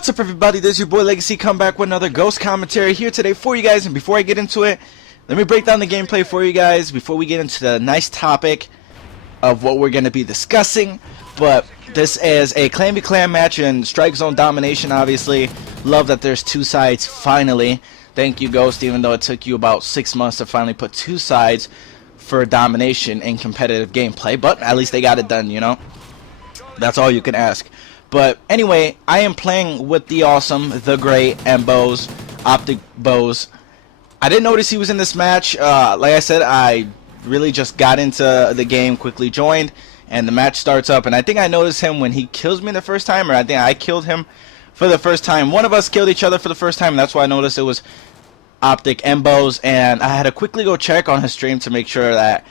What's up, everybody? This is your boy Legacy, come back with another Ghost commentary here today for you guys. And before I get into it, let me break down the gameplay for you guys before we get into the nice topic of what we're going to be discussing. But this is a clan v clan match in strike zone domination, obviously. Love that there's two sides finally. Thank you, Ghost, even though it took you about 6 months to finally put two sides for domination in competitive gameplay. But at least they got it done, you know? That's all you can ask. But anyway, I am playing with the awesome, the great Mbos, OpTic Bows. I didn't notice he was in this match. Like I said, I really just got into the game, quickly joined, and the match starts up. And I think I noticed him when he kills me the first time, or I think I killed him for the first time. One of us killed each other for the first time, and that's why I noticed it was OpTic Mbos. And I had to quickly go check on his stream to make sure that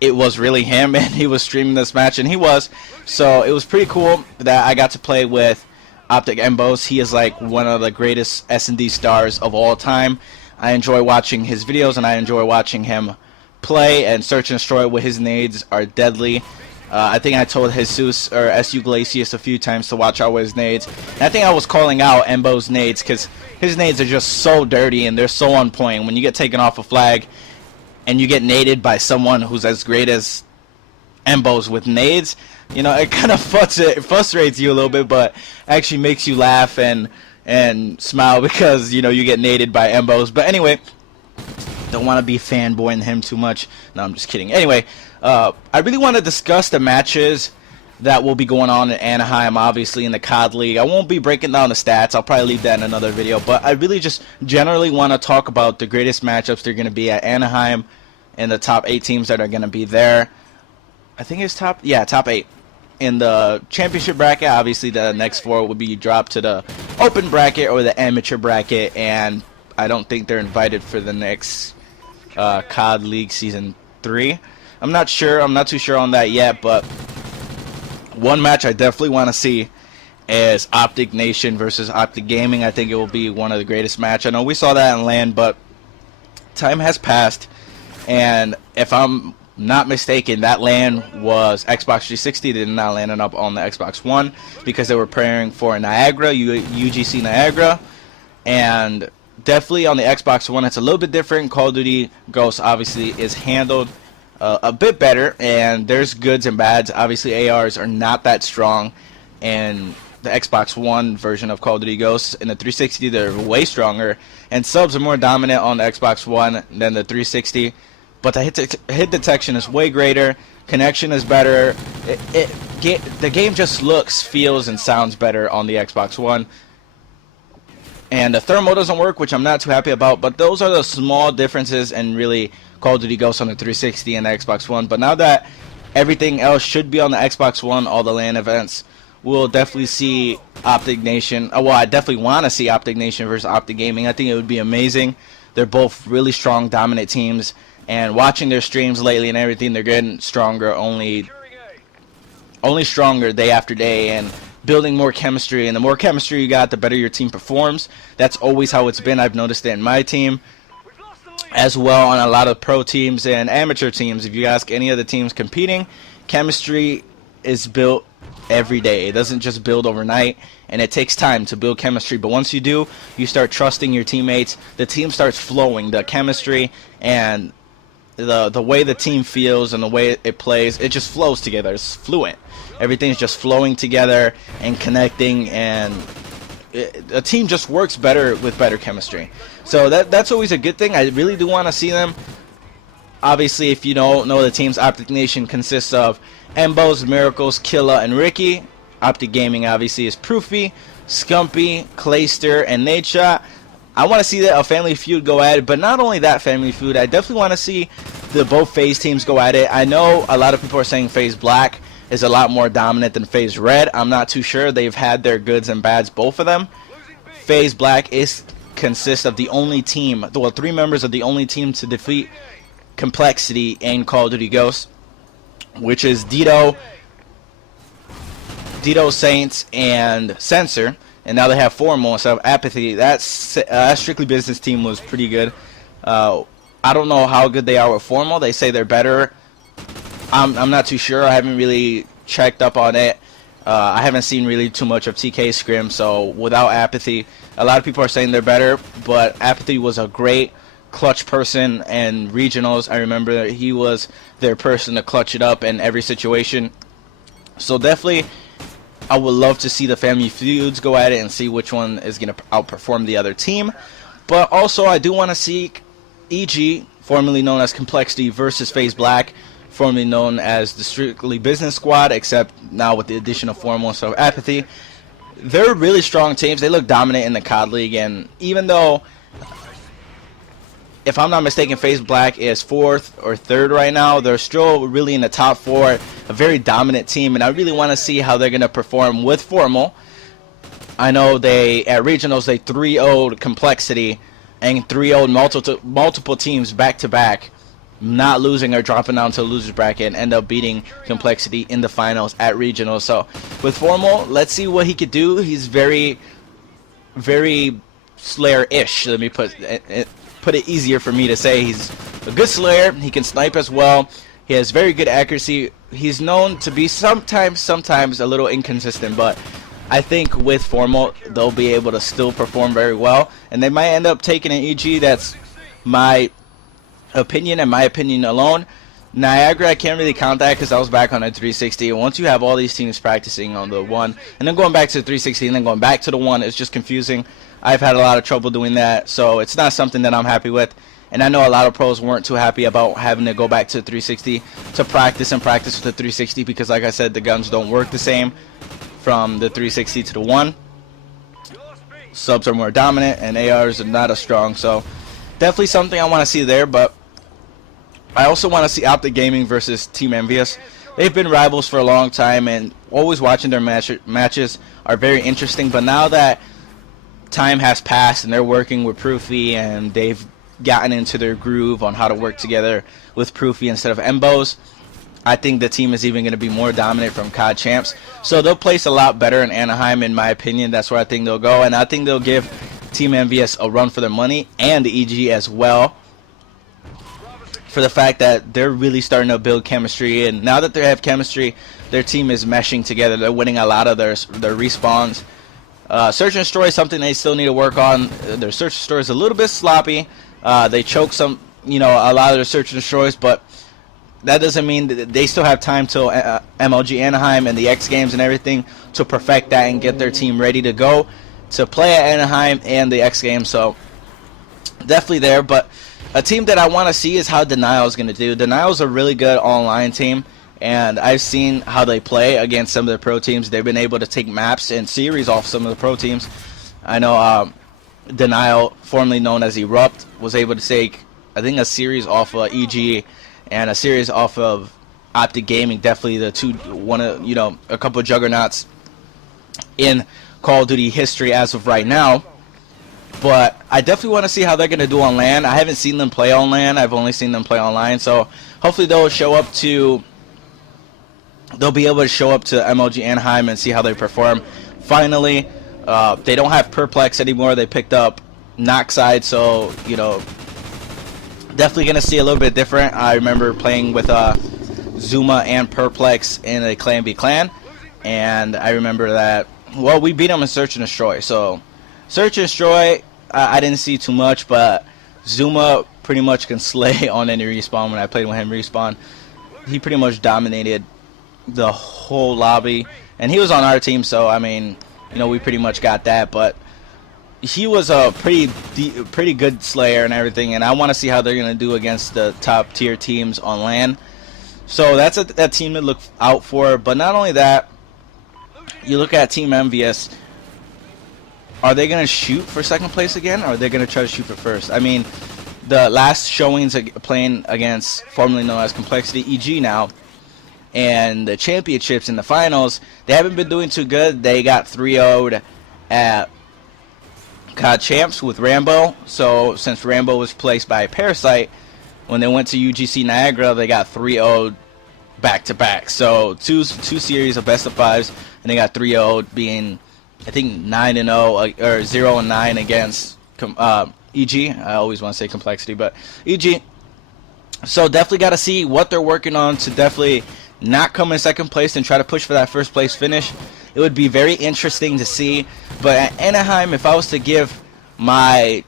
it was really him and he was streaming this match, and he was. So it was pretty cool that I got to play with OpTic Mbos. He is like one of the greatest S&D stars of all time. I enjoy watching his videos and I enjoy watching him play, and search and destroy with his nades are deadly. I think I told Jesus or SU Glacius a few times to watch out with his nades. And I think I was calling out Mbos nades because his nades are just so dirty and they're so on point. When you get taken off a flag and you get naded by someone who's as great as Mbos with nades, you know, it kind of frustrates you a little bit, but actually makes you laugh and smile because, you know, you get naded by Mbos. But anyway, don't want to be fanboying him too much. No, I'm just kidding. Anyway, I really want to discuss the matches that will be going on in Anaheim, obviously in the COD League. I won't be breaking down the stats. I'll probably leave that in another video. But I really just generally want to talk about the greatest matchups they're going to be at Anaheim and the top 8 teams that are going to be there. I think it's top 8. In the championship bracket, obviously the next 4 would be dropped to the open bracket or the amateur bracket. And I don't think they're invited for the next COD League Season 3. I'm not sure. I'm not too sure on that yet, but one match I definitely want to see is OpTic Nation versus OpTic Gaming. I think it will be one of the greatest matches. I know we saw that in LAN, but time has passed, and if I'm not mistaken, that LAN was Xbox 360. They did not land up on the Xbox One because they were preparing for Niagara, UGC Niagara, and definitely on the Xbox One it's a little bit different. Call of Duty Ghosts obviously is handled a bit better, and there's goods and bads. Obviously ARs are not that strong, and the Xbox One version of Call of Duty Ghosts in the 360 they're way stronger, and subs are more dominant on the Xbox One than the 360, but the hit detection is way greater, connection is better, the game just looks, feels, and sounds better on the Xbox One. And the thermal doesn't work, which I'm not too happy about, but those are the small differences in really Call of Duty Ghosts on the 360 and the Xbox One. But now that everything else should be on the Xbox One, all the LAN events, we'll definitely see OpTic Nation. Well, I definitely want to see OpTic Nation versus OpTic Gaming. I think it would be amazing. They're both really strong, dominant teams, and watching their streams lately and everything, they're getting stronger, only stronger day after day, and building more chemistry. And the more chemistry you got, the better your team performs. That's always how it's been. I've noticed it in my team as well, on a lot of pro teams and amateur teams. If you ask any of the teams competing, chemistry is built every day. It doesn't just build overnight, and it takes time to build chemistry. But once you do, you start trusting your teammates. The team starts flowing. The chemistry and the way the team feels and the way it plays, it just flows together. It's fluent. Everything's just flowing together and connecting, and a team just works better with better chemistry. So that's always a good thing. I really do want to see them. Obviously, if you don't know the teams, OpTic Nation consists of Mbos, Miracles, Killa, and Ricky. OpTic Gaming obviously is Proofy, Scumpy, Clayster, and Nadeshot. I want to see that a family feud go at it, but not only that family feud, I definitely want to see the both FaZe teams go at it. I know a lot of people are saying FaZe Black is a lot more dominant than FaZe Red. I'm not too sure. They've had their goods and bads, both of them. FaZe Black consists of the only team, well, 3 members of the only team to defeat Complexity in Call of Duty Ghosts, which is Dito, Saints, and Censor. And now they have 4 more instead of Apathy. That Strictly Business team was pretty good. I don't know how good they are with Formal. They say they're better. I'm not too sure. I haven't really checked up on it. I haven't seen really too much of TK Scrim, so without Apathy, a lot of people are saying they're better, but Apathy was a great clutch person and regionals. I remember he was their person to clutch it up in every situation. So definitely, I would love to see the Family Feuds go at it and see which one is going to outperform the other team. But also, I do want to see EG, formerly known as Complexity, versus FaZe Black, formerly known as the Strictly Business Squad, except now with the addition of Formal, so Apathy. They're really strong teams. They look dominant in the COD League, and even though, if I'm not mistaken, FaZe Black is 4th or 3rd right now, they're still really in the top 4, a very dominant team, and I really want to see how they're going to perform with Formal. I know they, at Regionals, they 3-0'd Complexity and 3-0'd multiple teams back-to-back, not losing or dropping down to the loser's bracket, and end up beating Complexity in the finals at Regionals. So with Formal, let's see what he could do. He's very, very Slayer-ish. Let me put it easier for me to say. He's a good Slayer. He can snipe as well. He has very good accuracy. He's known to be sometimes a little inconsistent, but I think with Formal, they'll be able to still perform very well, and they might end up taking an EG. That's my opinion and my opinion alone. Niagara, I can't really count that because I was back on a 360, and once you have all these teams practicing on the 1 and then going back to the 360 and then going back to the 1, it's just confusing. I've had a lot of trouble doing that, so it's not something that I'm happy with, and I know a lot of pros weren't too happy about having to go back to the 360 to practice with the 360, because like I said, the guns don't work the same from the 360 to the 1. Subs are more dominant and ARs are not as strong, so definitely something I want to see there. But I also want to see OpTic Gaming versus Team Envious. They've been rivals for a long time, and always watching their matches are very interesting. But now that time has passed and they're working with Proofy and they've gotten into their groove on how to work together with Proofy instead of Embos, I think the team is even going to be more dominant from COD Champs. So they'll place a lot better in Anaheim, in my opinion. That's where I think they'll go, and I think they'll give Team Envious a run for their money, and the EG as well, for the fact that they're really starting to build chemistry, and now that they have chemistry, their team is meshing together. They're winning a lot of their respawns. Search and Destroy is something they still need to work on. Their Search and Destroy is a little bit sloppy. They choke a lot of their Search and Destroys, but that doesn't mean that they still have time till MLG Anaheim and the X Games and everything to perfect that and get their team ready to go to play at Anaheim and the X Games. So definitely there. But a team that I want to see is how Denial is going to do. Denial is a really good online team, and I've seen how they play against some of the pro teams. They've been able to take maps and series off some of the pro teams. I know Denial, formerly known as Erupt, was able to take, I think, a series off of EG and a series off of OpTic Gaming. Definitely a couple of juggernauts in Call of Duty history as of right now. But I definitely want to see how they're going to do on LAN. I haven't seen them play on LAN. I've only seen them play online. So hopefully they'll be able to show up to MLG Anaheim and see how they perform. Finally, they don't have Perplex anymore. They picked up Knockside, so definitely going to see a little bit different. I remember playing with Zuma and Perplex in a Clan v Clan, and I remember that, well, we beat them in Search and Destroy. So Search and Destroy, I didn't see too much, but Zuma pretty much can slay on any respawn. When I played with him respawn, he pretty much dominated the whole lobby, and he was on our team, so I mean, we pretty much got that. But he was a pretty good Slayer and everything, and I want to see how they're going to do against the top tier teams on LAN. So that's a team to look out for. But not only that, you look at Team Envious. Are they going to shoot for second place again, or are they going to try to shoot for first? I mean, the last showings playing against formerly known as Complexity EG now, and the championships in the finals, they haven't been doing too good. They got 3-0'd at COD Champs with Rambo. So since Rambo was placed by Parasite, when they went to UGC Niagara, they got 3-0'd back-to-back. So two series of best of fives, and they got 3-0'd, being, I think, 9-0 or 0-9 against EG. I always want to say Complexity, but EG. So definitely got to see what they're working on to definitely not come in second place and try to push for that first place finish. it would be very interesting to see. But at Anaheim, if I was to give my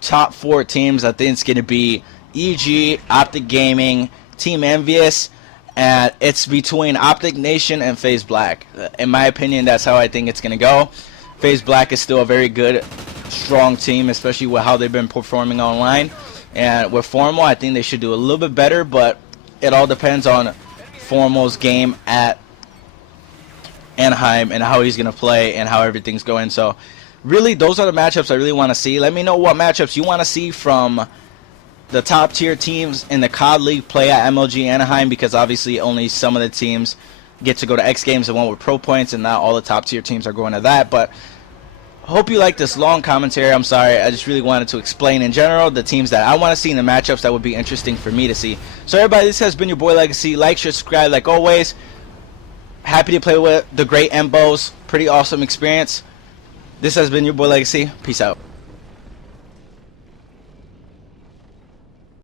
top 4 teams, I think it's going to be EG, OpTic Gaming, Team Envious, and it's between OpTic Nation and FaZe Black. In my opinion, that's how I think it's going to go. FaZe Black is still a very good, strong team, especially with how they've been performing online. And with Formal, I think they should do a little bit better, but it all depends on Formal's game at Anaheim and how he's going to play and how everything's going. So really, those are the matchups I really want to see. Let me know what matchups you want to see from the top tier teams in the COD League play at MLG Anaheim, because obviously only some of the teams get to go to X Games and won with pro points, and not all the top tier teams are going to that. But hope you like this long commentary. I'm sorry, I just really wanted to explain in general the teams that I want to see in the matchups that would be interesting for me to see. So everybody, this has been your boy Legacy. Like, share, subscribe like always. Happy to play with the great Mbos. Pretty awesome experience. This has been your boy Legacy. Peace out.